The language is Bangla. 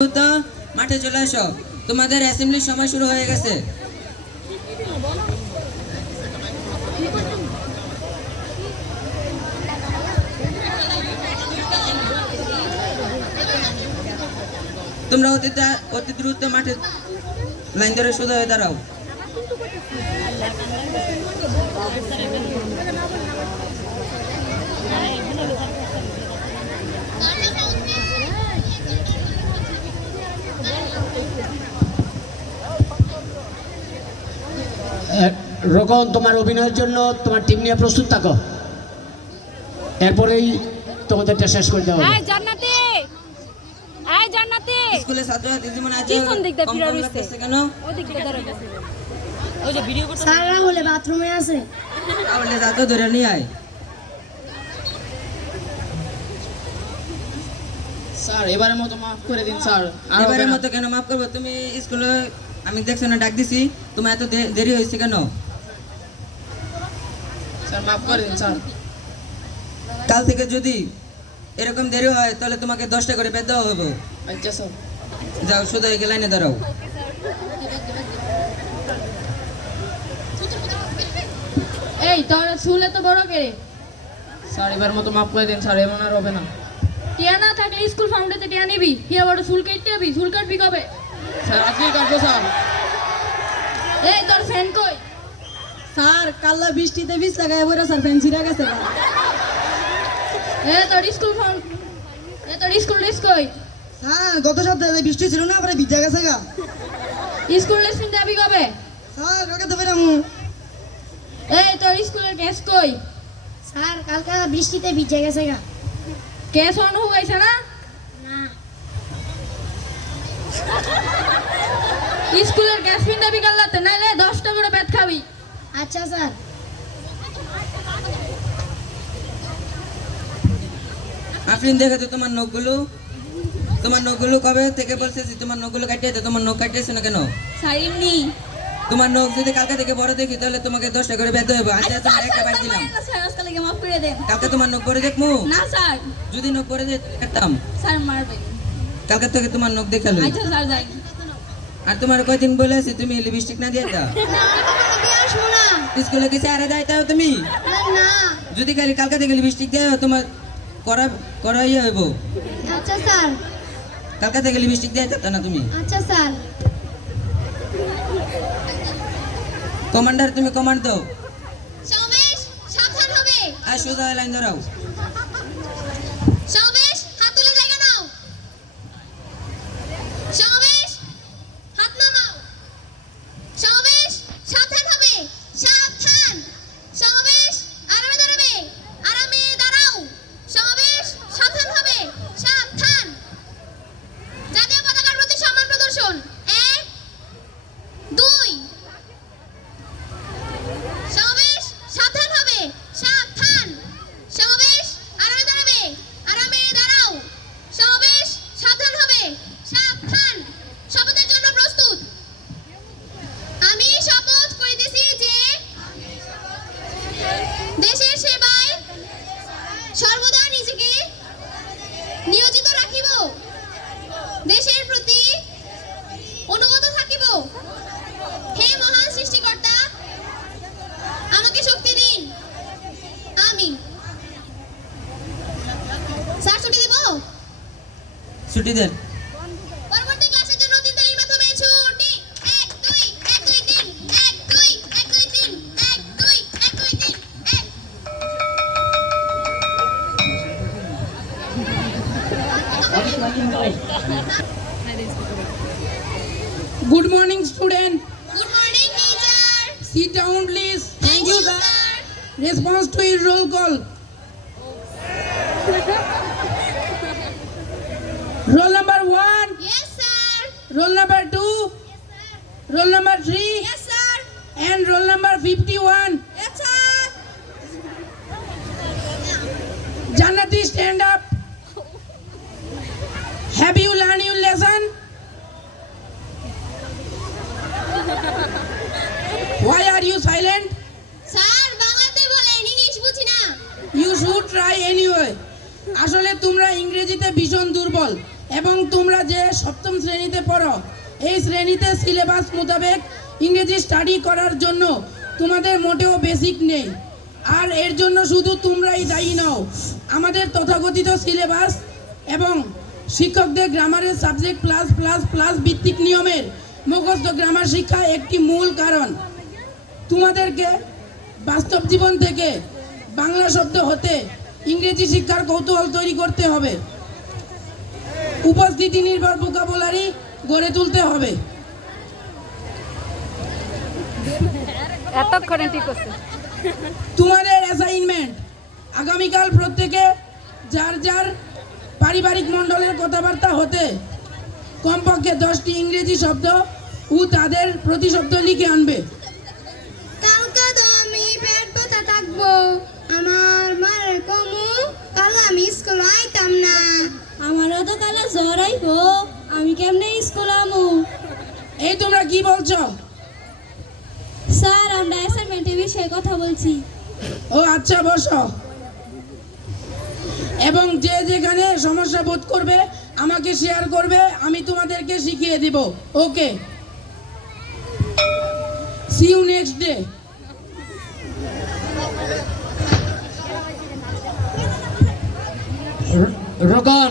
তো মাঠে চলে আসো, তোমাদের অ্যাসেম্বলির সময় শুরু হয়ে গেছে। তোমরা অতি দ্রুত মাঠে লাইন ধরে সোজা হয়ে দাঁড়াও। রকম তোমার অভিনয়ের জন্য তোমার টিম নিয়ে প্রস্তুত থাকো, এরপরেই তোমাদেরটা শেষ করে দেওয়া হবে। স্কুলে ছাত্রছাত্রী জীবন আছে কেন? স্যাররা বলে বাথরুমে আছে। তাহলে যা তো ধরে নিয়ে আয়। স্যার এবারের মতো মাফ করে দিন স্যার। আর এবারের মতো কেন মাফ করবো? তুমি স্কুলে আমি দেখছো না ডাক দিছি, তোমার এত দেরি হয়েছে কেন? স্যার মাফ করে দিন স্যার। কাল থেকে যদি এরকম দেরি হয় তাহলে তোমাকে 10টা করে বেদ দেওয়া হবে। আচ্ছা স্যার। যাও সোজা হয়ে লাইনে দাঁড়াও। এই তোর চুল এত বড় কে? স্যার এবার মতো মাফ করে দিন স্যার, এমন আর হবে না। টিয়া না থাকলে স্কুল ফাউন্ডেতে টিয়া নিবি, টিয়া বড় চুল কেটে যাবি, চুল কাটবি কবে? স্যার আজকেই কাটবো স্যার। এই তোর ফ্যান কই? স্যার কাল্লা বৃষ্টিতে বীজ লাগায় বইরা স্যার ফেন্সিরা গেছে। তোর স্কুল ফাউন্ড তোর স্কুল ড্রেস কই? স্যার গত সপ্তাহে বৃষ্টি ছিল না, পরে ভিজা গেছে গা। স্কুল ড্রেস কিনতে যাবি কবে? স্যার কাকে পেলাম। এই তোর স্কুলের গ্যাস কই? স্যার কালকা বৃষ্টিতে ভিজে গেছে গা। গ্যাস অনুভব হয়েছে না? না স্কুলের গ্যাস কিনতে বিকাল রাতে, নাইলে 10টা করে বেত খাবি। আচ্ছা স্যার। আফরিন দেখে তো তোমার নখগুলো কবে থেকে বলছে যে তোমার নখগুলো কাটিয়েছে, তোমার নখ কাটিয়েছে না কেন? স্যার এমনি। তোমার নখ যদি কালকে থেকে বড় দেখি তাহলে তোমাকে 10টা করে বেদ হবে। আচ্ছা তোমার একটা বার দিলাম, স্যার আজকে লাগে মাফ করে দেন। কালকে তোমার নখ পরে দেখবো না স্যার, যদি নখ পরে যেত কাটতাম। স্যার মারবেন। কালকে থেকে তোমার নখ দেখালো। আচ্ছা স্যার যাই। আর তোমার কয়দিন বলেছি তুমি লিপস্টিক না দিয়ে দাও। আমি আসবো না। স্কুলে কি স্যারে যাইতাও তুমি? না। যদি খালি কালকে থেকে লিপস্টিক দেও তোমার করা ইয়ে হইব। আচ্ছা স্যার। কালকে থেকে লিপস্টিক দিয়ে যেত না তুমি। আচ্ছা স্যার। কমান্ডার তুমি কমান্ড দাও। সমেশ সাবধান হবে। আর সোজা লাইন ধরাও। সমেশ হাত তুলে জায়গা নাও। সমেশ হাত নামাও। সমেশ সাবধান হবে। সাবধান। সমেশ আরামে দাঁড়াবে। আরামে দাঁড়াও। সমেশ সাবধান হবে। সাবধান। জাতীয় পতাকার প্রতি সম্মান প্রদর্শন। 1 2 সমাবেশ সাবধান হবে। সাবধান। সমাবেশ আরামে দাঁড়াবে। আরামে দাঁড়াও। সমাবেশ সাবধান হবে। সাবধান। শপথের জন্য প্রস্তুত। আমি শপথ করিতেছি যে দেশের সেবায় সর্বদা নিজেকে নিয়োজিত রাখিব। দেশের প্রতি অনুগত থাকিব। হে মহান সৃষ্টিকর্তা, আমাকে শক্তি দিন। আমি স্যার ছুটি দিব। ছুটি দেন। পরবর্তী ক্লাসের জন্য 3 তারিখের মাধ্যমে ছুটি। 1 2 1 2 3 1 2 1 2 3 1 2 1 2 3 1 good morning student. Good morning teacher. Sit down please. Thank you sir. Response to your roll call. Roll number 1, yes sir. roll number 2, roll number 3, yes sir. and roll number 51. Yes sir. Jannati, stand up. Have you learned your lesson? Why are you silent? Sir বাংলাতে বলেন, ইংলিশ বুঝি না। You should try anyway. আসলে তোমরা ইংরেজিতে ভীষণ দুর্বল এবং শ্রেণীতে পড়ো। এই শ্রেণীতে সিলেবাস মোতাবেক ইংরেজি স্টাডি করার জন্য তোমাদের মোটেও বেসিক নেই, আর এর জন্য শুধু তোমরাই দায়ী নও। আমাদের তথাকথিত সিলেবাস এবং শিক্ষকদের গ্রামারের সাবজেক্ট প্লাস প্লাস প্লাস ভিত্তিক নিয়মের মুখস্থ গ্রামার শিক্ষা একটি মূল কারণ। তোমাদেরকে বাস্তব জীবন থেকে বাংলা শব্দ হতে ইংরেজি শিক্ষার কৌতূহল তৈরি করতে হবে। উপস্থিতি নির্ভর ভোকাবুলারি গড়ে তুলতে হবে। এতক্ষণে ঠিক আছে। তোমাদের অ্যাসাইনমেন্ট আগামীকাল প্রত্যেকে যার যার পারিবারিক মণ্ডলের কথাবার্তা হতে কমপক্ষে 10টি ইংরেজি শব্দ ও তাদের প্রতিশব্দ লিখে আনবে। কালকে তো আমি পেট ব্যথা থাকবো, আমার মায়ের কমু, কাল আমি স্কুল আইতাম না। আমারও তো কালে জ্বর আইব, আমি কেমনে স্কুল আমু? এই তোমরা কি বলছো? স্যার আমরা অ্যাসাইনমেন্টের বিষয়ে কথা বলছি। ও আচ্ছা, বসো। এবং যে যেখানে সমস্যা বোধ করবে আমাকে শেয়ার করবে, আমি তোমাদেরকে শিখিয়ে দিব। Okay, see you next day. Rokon